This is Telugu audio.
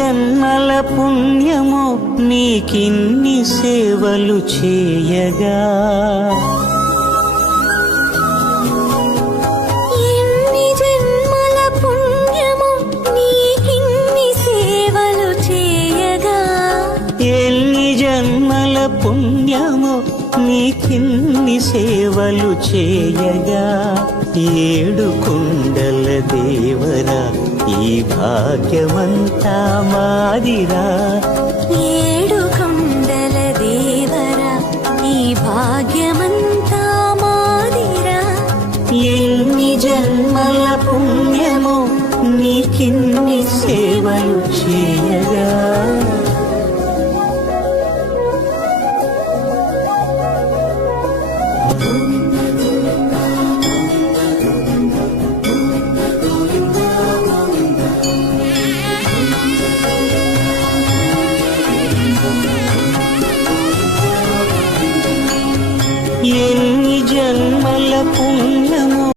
జన్మల పుణ్యమో నీకిన్ని సేవలు చేయగా, ఎన్ని జన్మల పుణ్యమో నీకిన్ని సేవలు చేయగా, ఎన్ని జన్మల పుణ్యమో నీకిన్ని సేవలు చేయగా, ఏడు కొండల దేవరా ఈ భాగ్యమంతా మాదిరా, ఏడు కొండల దేవరా ఈ భాగ్యమంతా మాదిరా, ఎన్ని జన్మల పుణ్యమో నీకిన్ని సేవలు చేయగా.